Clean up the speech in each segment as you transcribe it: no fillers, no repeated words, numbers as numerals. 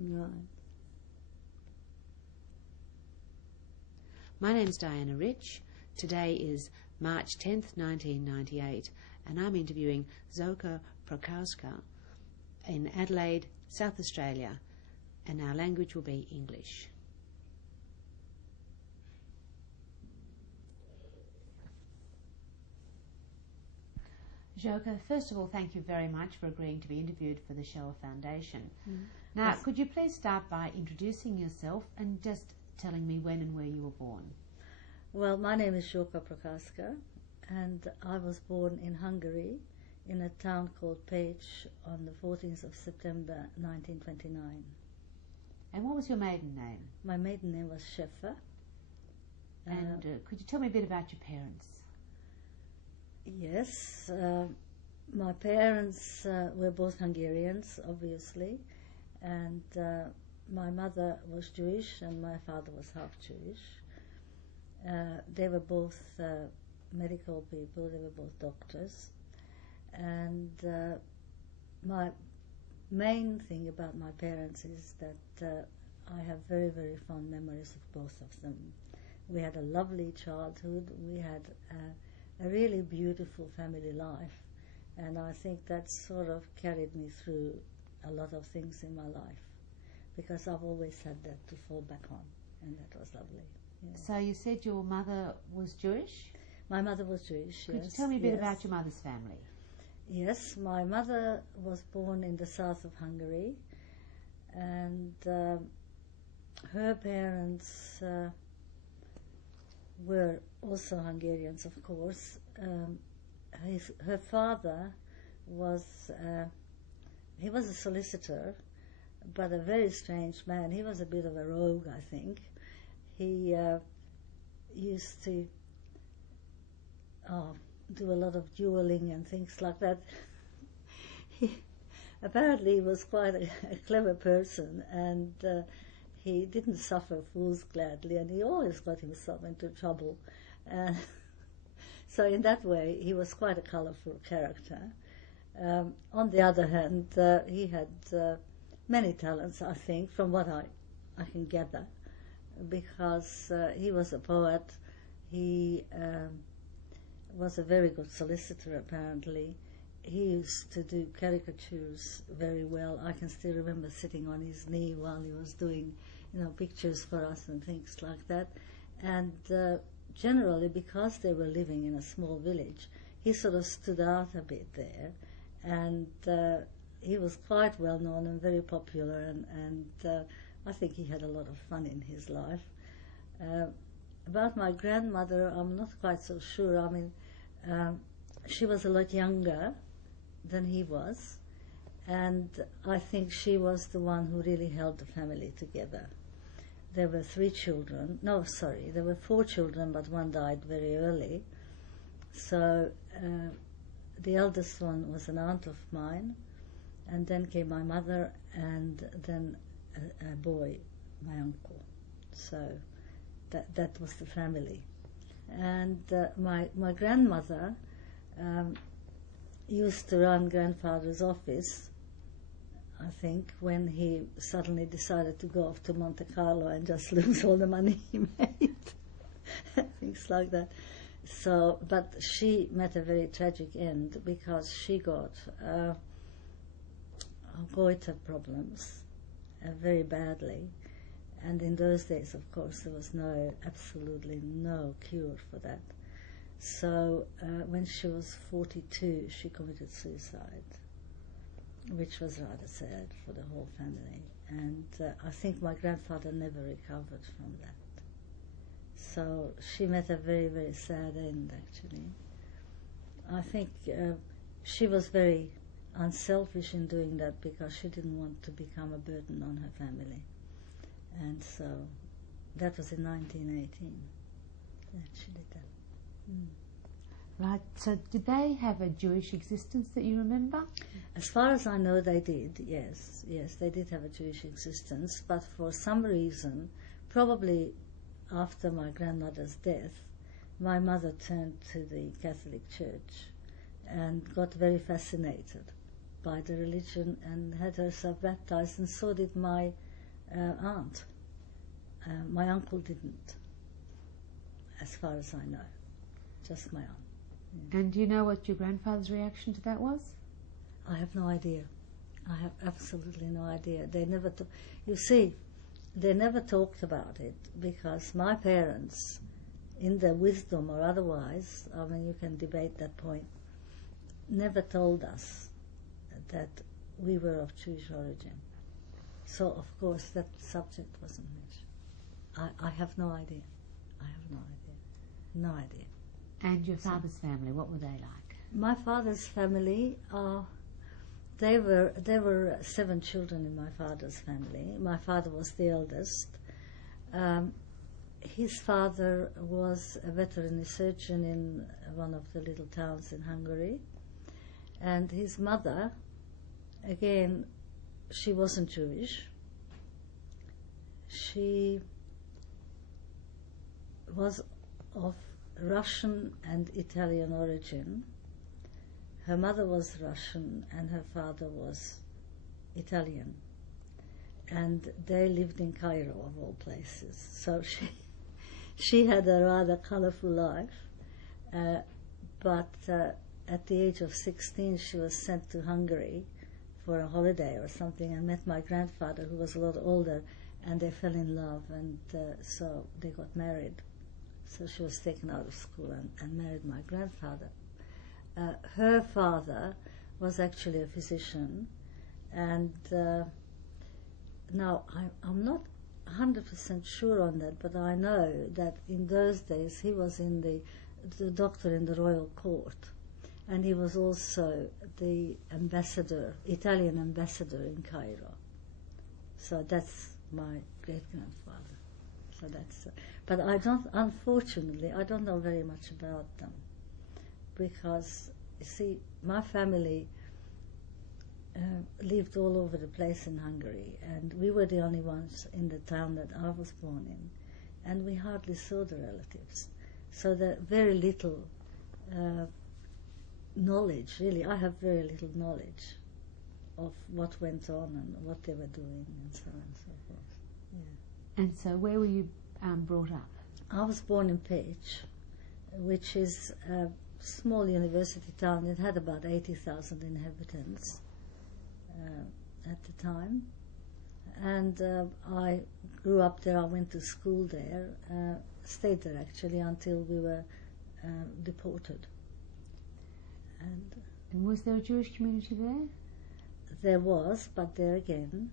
Right. My name's Diana Rich. Today is March 10th, 1998, and I'm interviewing Zsóka Prochazka in Adelaide, South Australia, and our language will be English. Zsóka, first of all, thank you very much for agreeing to be interviewed for the Scheffer Foundation. Now, Yes. could you please start by introducing yourself and just telling me when and where you were born? Well, my name is Zsóka Prochazka, and I was born in Hungary in a town called Pécs on the 14th of September 1929. And what was your maiden name? My maiden name was Scheffer. And could you tell me a bit about your parents? Yes, my parents were both Hungarians, obviously, and my mother was Jewish and my father was half Jewish. They were both medical people, they were both doctors, and my main thing about my parents is that I have very, very fond memories of both of them. We had a lovely childhood, we had a really beautiful family life, and I think that sort of carried me through a lot of things in my life, because I've always had that to fall back on, and that was lovely. Yeah. So you said your mother was Jewish? My mother was Jewish, Could yes. you tell me a bit yes. about your mother's family? Yes, my mother was born in the south of Hungary, and her parents were also Hungarians, of course. Her father was he was a solicitor, but a very strange man. He was a bit of a rogue, I think. He used to do a lot of dueling and things like that. Apparently he was quite a clever person, and he didn't suffer fools gladly, and he always got himself into trouble. So in that way, he was quite a colourful character. On the other hand, he had many talents, I think, from what I can gather, because he was a poet, he was a very good solicitor, apparently. He used to do caricatures very well. I can still remember sitting on his knee while he was doing, pictures for us and things like that. And generally, because they were living in a small village, he sort of stood out a bit there. And he was quite well known and very popular, and I think he had a lot of fun in his life. About my grandmother, I'm not quite so sure. I mean, she was a lot younger than he was, and I think she was the one who really held the family together. There were 3 children. No, sorry, there were 4 children, but one died very early. So the eldest one was an aunt of mine, and then came my mother, and then a boy, my uncle. So that was the family. And my grandmother used to run grandfather's office, I think, when he suddenly decided to go off to Monte Carlo and just lose all the money he made, things like that. So, but she met a very tragic end because she got goiter problems very badly. And in those days, of course, there was absolutely no cure for that. So when she was 42, she committed suicide, which was rather sad for the whole family. And I think my grandfather never recovered from that. So she met a very, very sad end, actually. I think she was very unselfish in doing that because she didn't want to become a burden on her family. And so that was in 1918 that she did that. Right, so did they have a Jewish existence that you remember? As far as I know, they did, yes. Yes, they did have a Jewish existence, but for some reason, probably after my grandmother's death, my mother turned to the Catholic Church and got very fascinated by the religion and had herself baptized, and so did my aunt. My uncle didn't, as far as I know, just my aunt. Yeah. And do you know what your grandfather's reaction to that was? I have no idea. I have absolutely no idea. They never, you see, they never talked about it because my parents, in their wisdom or otherwise, I mean, you can debate that point, never told us that we were of Jewish origin. So, of course, that subject wasn't mentioned. I have no idea. I have no idea. No idea. And your father's family, what were they like? My father's family, there were 7 children in my father's family. My father was the eldest. His father was a veterinary surgeon in one of the little towns in Hungary. And his mother, again, she wasn't Jewish. She was of Russian and Italian origin. Her mother was Russian and her father was Italian. And they lived in Cairo, of all places. So she had a rather colorful life. But at the age of 16, she was sent to Hungary for a holiday or something and met my grandfather, who was a lot older, and they fell in love, and so they got married. So she was taken out of school and married my grandfather. Her father was actually a physician, and now I'm not 100% sure on that, but I know that in those days he was in the doctor in the royal court, and he was also the ambassador, Italian ambassador in Cairo. So that's my great-grandfather. So that's, but unfortunately, I don't know very much about them, because, you see, my family lived all over the place in Hungary, and we were the only ones in the town that I was born in, and we hardly saw the relatives. So there very little knowledge, really. I have very little knowledge of what went on and what they were doing and so on and so forth. Yeah. And so where were you brought up? I was born in Pécs, which is a small university town. It had about 80,000 inhabitants at the time. And I grew up there. I went to school there, stayed there actually until we were deported. And was there a Jewish community there? There was, but there again,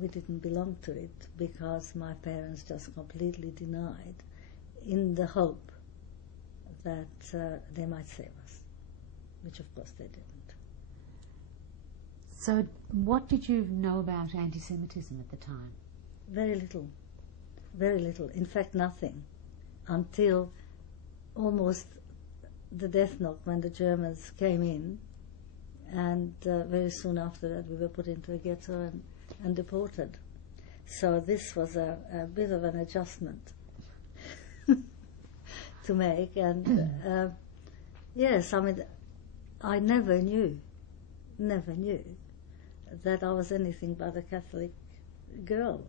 we didn't belong to it because my parents just completely denied, in the hope that they might save us, which of course they didn't. So what did you know about anti-Semitism at the time? Very little. Very little. In fact, nothing. Until almost the death knock when the Germans came in, and very soon after that we were put into a ghetto and deported. So this was a bit of an adjustment to make, and yes, I mean, I never knew that I was anything but a Catholic girl.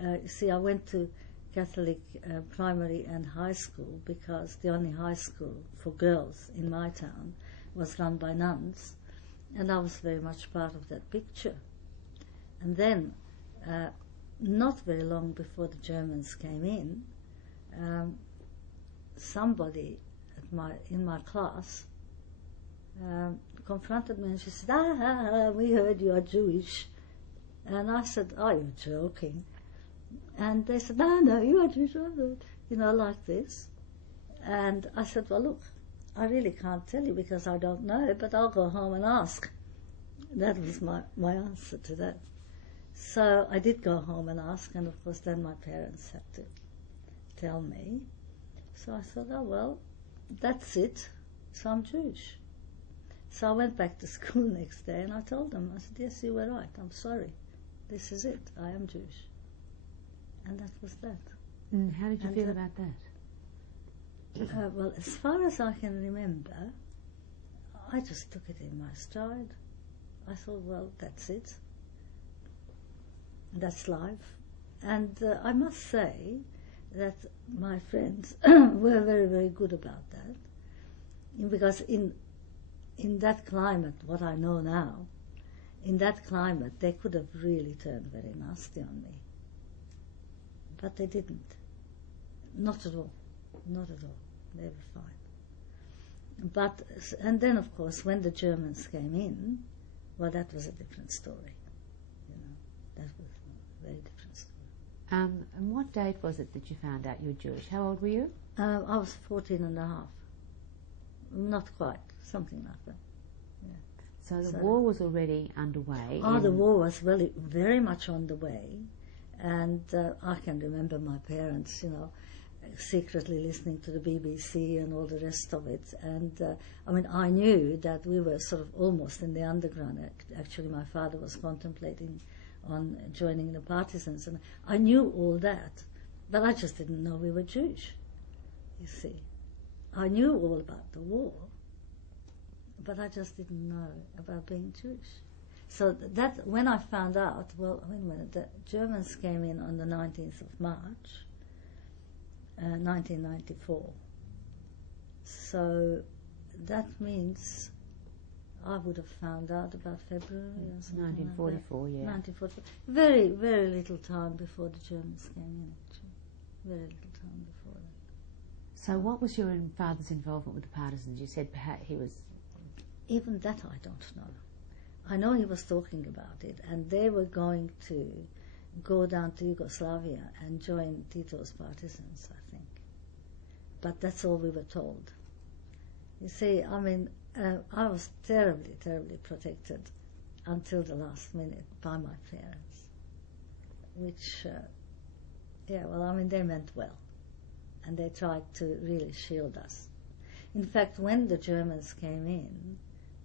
You see, I went to Catholic primary and high school because the only high school for girls in my town was run by nuns, and I was very much part of that picture. And then, not very long before the Germans came in, somebody in my class confronted me, and she said, we heard you are Jewish. And I said, oh, you're joking. And they said, no, you are Jewish, you know, like this. And I said, well, look, I really can't tell you because I don't know, but I'll go home and ask. That was my answer to that. So I did go home and ask, and of course then my parents had to tell me. So I thought, oh, well, that's it, so I'm Jewish. So I went back to school next day and I told them, I said, yes, you were right, I'm sorry. This is it, I am Jewish. And that was that. And how did you feel about that? Well, as far as I can remember, I just took it in my stride. I thought, well, that's it. That's life. And I must say that my friends were very, very good about that. Because in that climate, what I know now, in that climate, they could have really turned very nasty on me. But they didn't. Not at all. Not at all. They were fine. But, and then of course, when the Germans came in, well, that was a different story. You know, that was a very different story. And what date was it that you found out you were Jewish? How old were you? I was 14 and a half. Not quite, something like that. Yeah. So the war was already underway. Oh, the war was very much on the way. And I can remember my parents, you know, secretly listening to the BBC and all the rest of it. And I mean, I knew that we were sort of almost in the underground. Actually, my father was contemplating on joining the partisans, and I knew all that, but I just didn't know we were Jewish, you see. I knew all about the war, but I just didn't know about being Jewish. So that, when I found out, well, wait a minute, the Germans came in on the 19th of March, 1994. So that means I would have found out about February or something 1944, like that. yeah. 1944. Very, very little time before the Germans came in, actually. Very little time before that. So what was your father's involvement with the partisans? You said perhaps he was... Even that I don't know. I know he was talking about it, and they were going to go down to Yugoslavia and join Tito's partisans, I think. But that's all we were told. You see, I mean, I was terribly, terribly protected until the last minute by my parents, which, yeah, well, I mean, they meant well, and they tried to really shield us. In fact, when the Germans came in,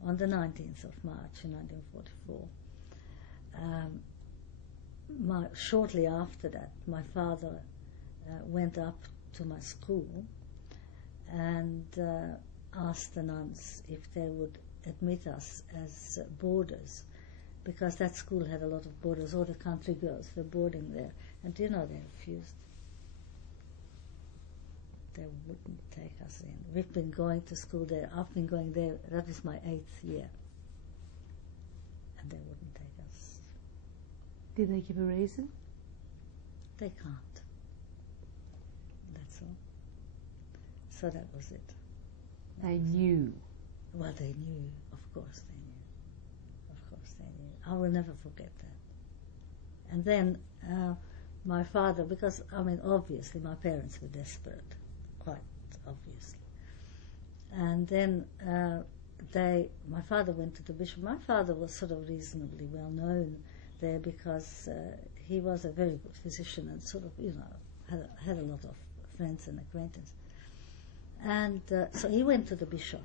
on the 19th of March in 1944, shortly after that, my father went up to my school and asked the nuns if they would admit us as boarders, because that school had a lot of boarders. All the country girls were boarding there, and do you know, they refused. They wouldn't take us in. We've been going to school there. I've been going there. That was my 8th year, and they wouldn't take us. Did they give a reason? They can't. That's all. So that was it. They knew. Well, they knew. Of course they knew. Of course they knew. I will never forget that. And then my father, because, I mean, obviously my parents were desperate, quite obviously. And then my father went to the bishop. My father was sort of reasonably well known there because he was a very good physician and sort of, you know, had a lot of friends and acquaintances. And so he went to the bishop,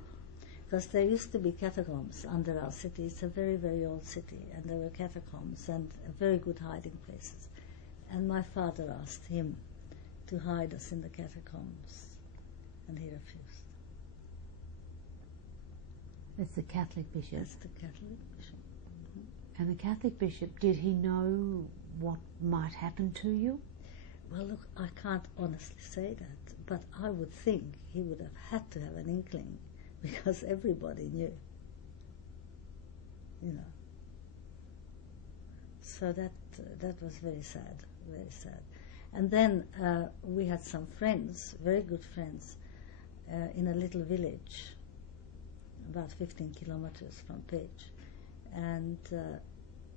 because there used to be catacombs under our city. It's a very, very old city, and there were catacombs and very good hiding places. And my father asked him to hide us in the catacombs, and he refused. That's the Catholic bishop. That's the Catholic bishop. Mm-hmm. And the Catholic bishop, did he know what might happen to you? Well, look, I can't honestly say that, but I would think he would have had to have an inkling, because everybody knew, you know. So that was very sad, very sad. And then we had some friends, very good friends, in a little village, about 15 kilometers from Page. And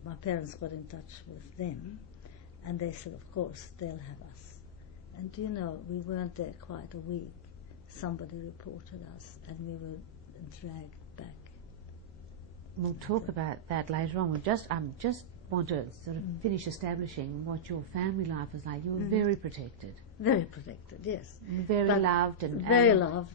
my parents got in touch with them, and they said, of course, they'll have us. And do you know, we weren't there quite a week. Somebody reported us, and we were dragged back. We'll talk about that later on. Just want to sort of finish establishing what your family life was like. You were very protected. Very protected, yes. Very loved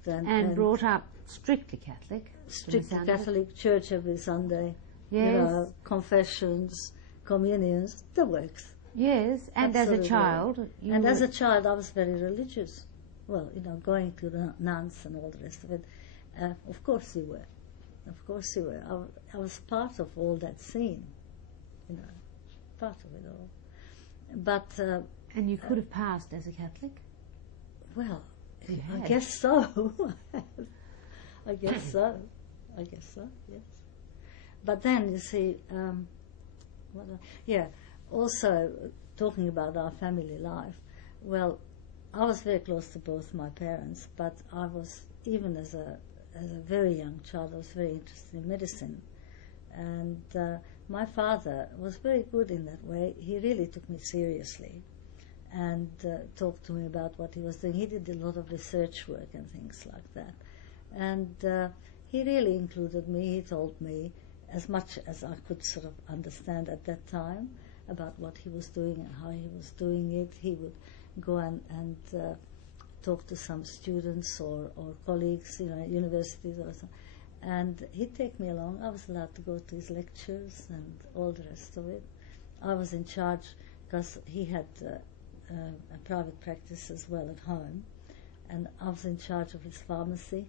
and brought up strictly Catholic. Strictly Catholic, church every Sunday. Yes. You know, confessions, communions, the works. Yes, and Absolutely. as a child. As a child, I was very religious. Well, you know, going to the nuns and all the rest of it. Of course you were. Of course you were. I was part of all that scene. You know, part of it all. But and you could have passed as a Catholic? Well, You I had. guess so. I guess so. I guess so. Yes. But then you see, also talking about our family life. Well, I was very close to both my parents, but I was, even as a very young child, I was very interested in medicine. And my father was very good in that way. He really took me seriously and talked to me about what he was doing. He did a lot of research work and things like that. And he really included me. He told me as much as I could sort of understand at that time about what he was doing and how he was doing it. He would go and talk to some students or colleagues, at universities or something. And he'd take me along. I was allowed to go to his lectures and all the rest of it. I was in charge because he had a private practice as well at home, and I was in charge of his pharmacy.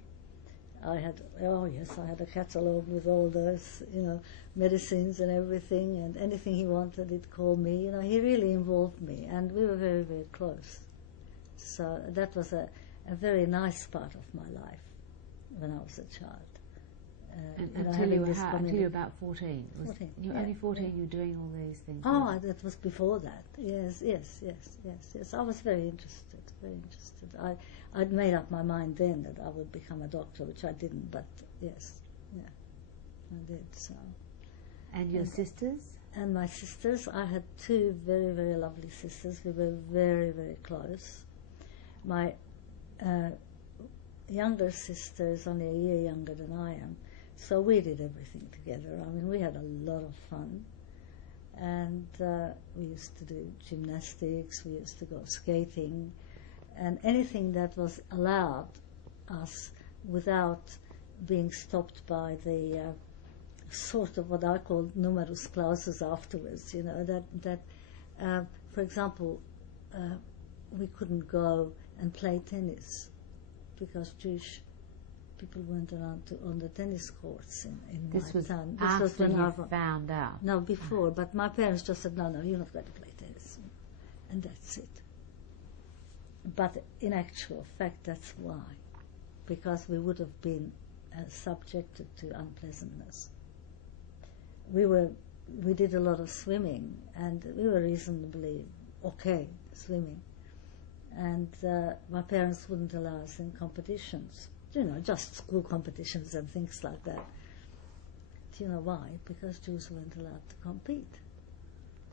I had a catalogue with all those, medicines and everything, and anything he wanted, he'd call me. He really involved me, and we were very, very close. So that was a very nice part of my life when I was a child. Until you were about 14. 14. You're only 14. You're doing all these things. Oh, that was before that. Yes. I was very interested. I'd made up my mind then that I would become a doctor, which I didn't. But yes, I did. So. And your sisters? And my sisters, I had two very, very lovely sisters. We were very, very close. My younger sister is only a year younger than I am. So we did everything together. I mean, we had a lot of fun. And we used to do gymnastics, we used to go skating, and anything that was allowed us without being stopped by the sort of what I call numerus clausus afterwards, for example, we couldn't go and play tennis because Jewish people weren't allowed to on the tennis courts in my town. This was when you found out? No, before. But my parents just said, no, you're not going to play tennis. And that's it. But in actual fact, that's why. Because we would have been subjected to unpleasantness. We did a lot of swimming, and we were reasonably okay swimming. And my parents wouldn't allow us in competitions. Just school competitions and things like that. Do you know why? Because Jews weren't allowed to compete.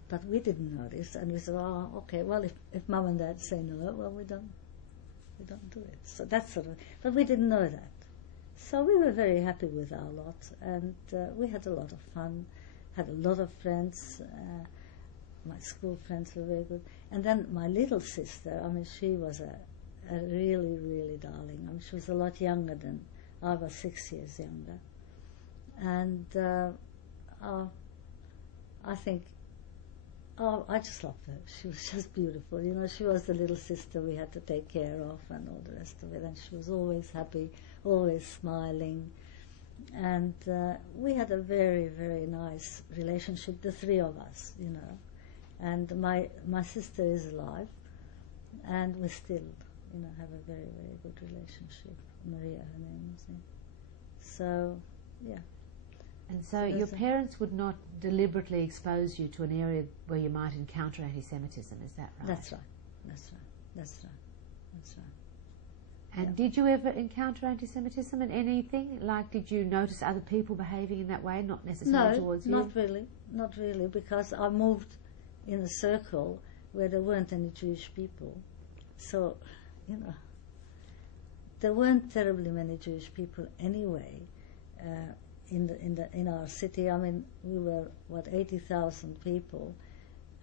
But we didn't know this, and we said, okay, well, if Mum and Dad say no, well, we don't do it. So that's sort of, but we didn't know that. So we were very happy with our lot, and we had a lot of fun, had a lot of friends. My school friends were very good. And then my little sister, she was a really, really darling. She was a lot younger than I was, 6 years younger. And I just loved her. She was just beautiful. She was the little sister we had to take care of and all the rest of it. And she was always happy, always smiling. And we had a very, very nice relationship, the three of us, And my sister is alive, and we still have a very, very good relationship. Maria, her name is. So, yeah. And so your parents would not deliberately expose you to an area where you might encounter anti-Semitism, is that right? That's right. And did you ever encounter anti-Semitism in anything? Like, did you notice other people behaving in that way, not necessarily towards you? No, not really, because I moved in a circle where there weren't any Jewish people. So, there weren't terribly many Jewish people anyway in our city. We were 80,000 people,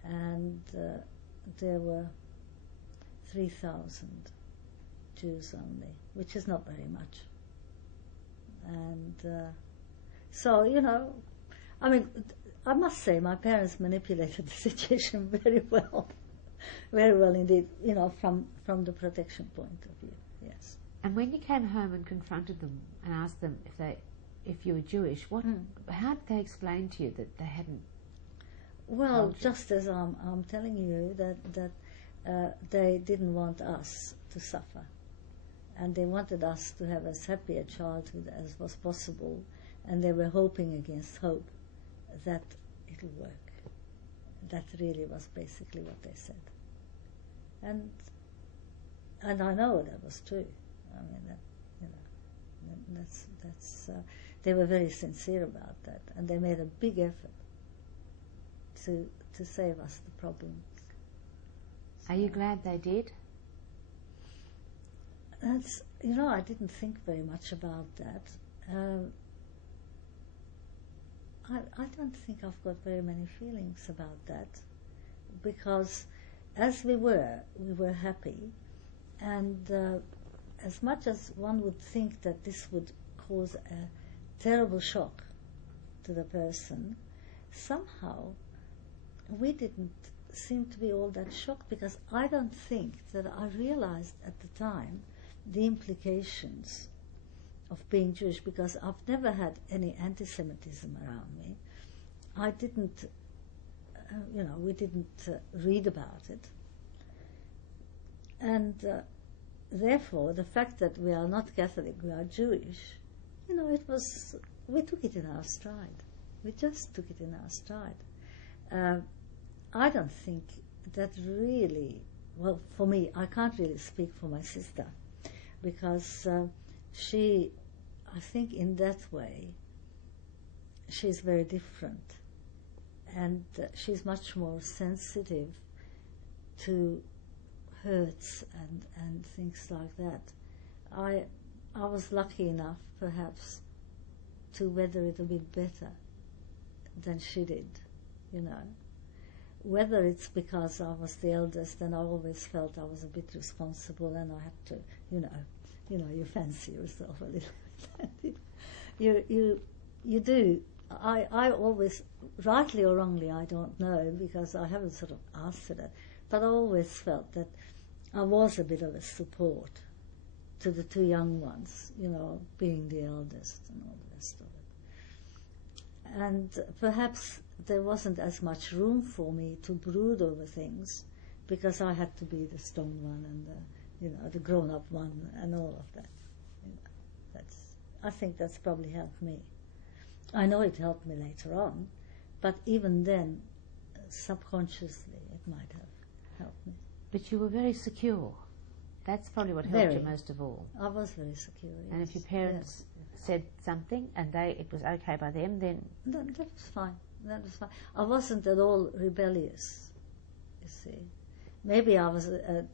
and there were 3,000 Jews only, which is not very much. And so, I must say my parents manipulated the situation very well indeed, from the protection point of view, yes. And when you came home and confronted them and asked them if you were Jewish, how did they explain to you that they hadn't? Well, just as I'm telling you that they didn't want us to suffer, and they wanted us to have as happy a childhood as was possible, and they were hoping against hope that it'll work. That really was basically what they said, and I know that was true. I mean, that, you know, that's they were very sincere about that, and they made a big effort to save us the problems. Are you glad they did? That's, you know, I didn't think very much about that. I don't think I've got very many feelings about that, because as we were happy, and as much as one would think that this would cause a terrible shock to the person, somehow we didn't seem to be all that shocked, because I don't think that I realized at the time the implications of being Jewish, because I've never had any anti-Semitism around me. I didn't, we didn't read about it. And therefore, the fact that we are not Catholic, we are Jewish, we took it in our stride. We just took it in our stride. I don't think that really, well, for me, I can't really speak for my sister, because she, I think in that way, she's very different, and she's much more sensitive to hurts and things like that. I was lucky enough, perhaps, to weather it a bit better than she did, Whether it's because I was the eldest and I always felt I was a bit responsible and I had to, you fancy yourself a little bit. you do. I always, rightly or wrongly, I don't know, because I haven't sort of asked for that, but I always felt that I was a bit of a support to the two young ones, being the eldest and all the rest of it. And perhaps there wasn't as much room for me to brood over things, because I had to be the strong one and the grown-up one and all of that. I think that's probably helped me. I know it helped me later on, but even then, subconsciously, it might have helped me. But you were very secure. That's probably what helped you most of all. I was very secure, yes. And if your parents said something and it was okay by them, then... That was fine. That was fine. I wasn't at all rebellious, you see. Maybe I was a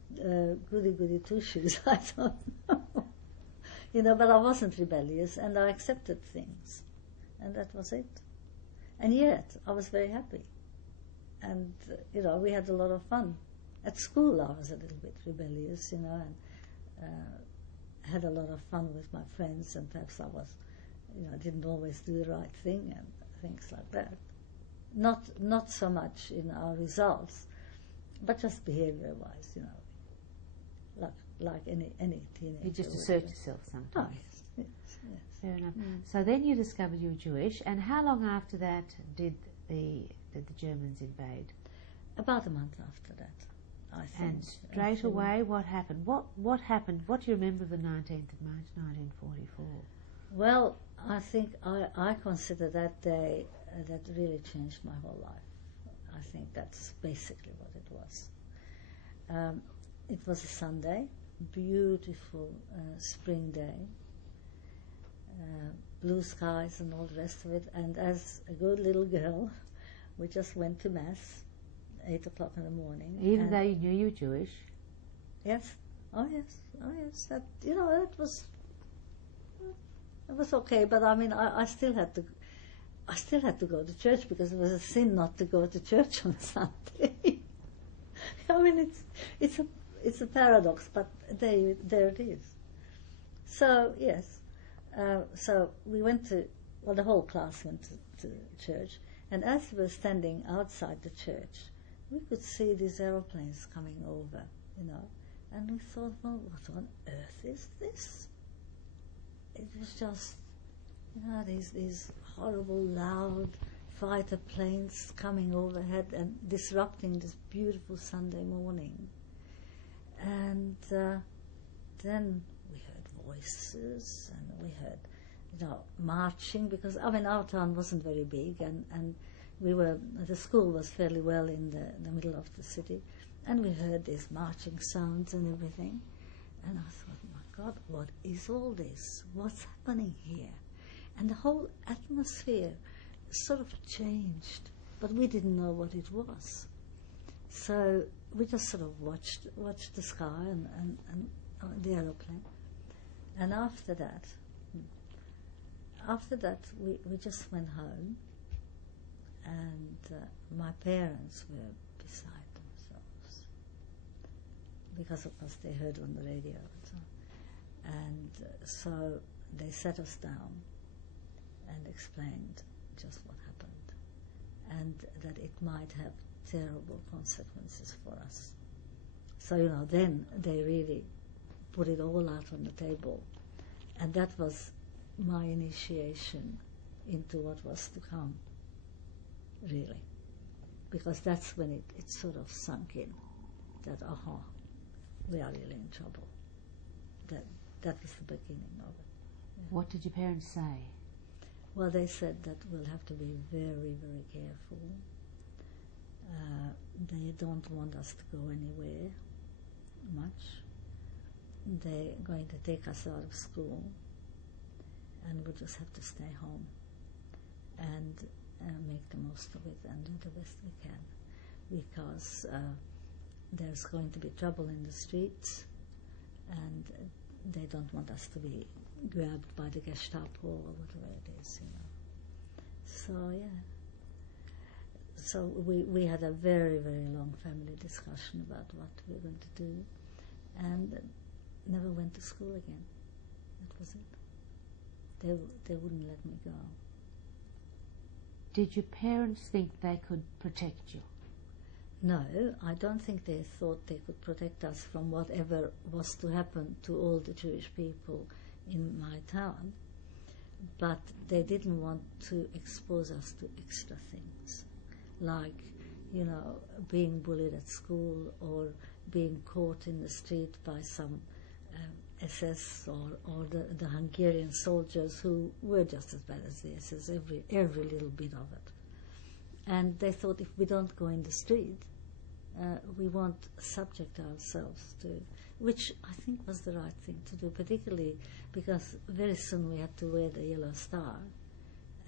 goody-goody two-shoes, I don't know. But I wasn't rebellious, and I accepted things. And that was it. And yet, I was very happy. And, we had a lot of fun. At school, I was a little bit rebellious, and had a lot of fun with my friends, and perhaps I was, didn't always do the right thing and things like that. Not so much in our results, but just behavior-wise, like any teenager. You just assert yourself sometimes. Oh, yes. Fair enough. So then you discovered you were Jewish, and how long after that did the Germans invade? About a month after that, I think. And straight away, what happened? What happened? What do you remember of the 19th of March 1944? Well, I think I consider that day that really changed my whole life. I think that's basically what it was. It was a Sunday, beautiful spring day, blue skies and all the rest of it, and as a good little girl, we just went to Mass, 8 o'clock in the morning. Even though you knew you were Jewish? Yes. Oh, yes. That, it was okay, but I mean, I still had to go to church, because it was a sin not to go to church on Sunday. I mean, it's a paradox, but there it is. So yes, so we went to, the whole class went to church, and as we were standing outside the church, we could see these aeroplanes coming over, and we thought, well, what on earth is this? It was just, these horrible, loud fighter planes coming overhead and disrupting this beautiful Sunday morning. And then we heard voices, and we heard, marching, because, our town wasn't very big, and the school was fairly well in the middle of the city, and we heard these marching sounds and everything. And I thought, my God, what is all this? What's happening here? And the whole atmosphere sort of changed, but we didn't know what it was. So we just sort of watched the sky and the aeroplane. And after that, we just went home, and my parents were beside themselves, because of course they heard on the radio. And so they sat us down and explained just what happened, and that it might have terrible consequences for us. So, then they really put it all out on the table, and that was my initiation into what was to come, really, because that's when it sort of sunk in, that, we are really in trouble. That was the beginning of it. Yeah. What did your parents say? Well, they said that we'll have to be very, very careful. They don't want us to go anywhere much. They're going to take us out of school, and we'll just have to stay home and make the most of it and do the best we can, because there's going to be trouble in the streets, and they don't want us to be grabbed by the Gestapo or whatever it is, So, yeah. So we had a very, very long family discussion about what we were going to do, and never went to school again. That was it. They wouldn't let me go. Did your parents think they could protect you? No, I don't think they thought they could protect us from whatever was to happen to all the Jewish people in my town, but they didn't want to expose us to extra things, like, being bullied at school, or being caught in the street by some SS or the Hungarian soldiers, who were just as bad as the SS, every little bit of it. And they thought, if we don't go in the street, we won't subject ourselves to, which I think was the right thing to do, particularly because very soon we had to wear the yellow star,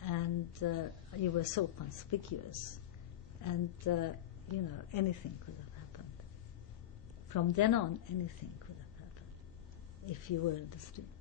and you were so conspicuous, and anything could have happened. From then on, anything could have happened if you were in the street.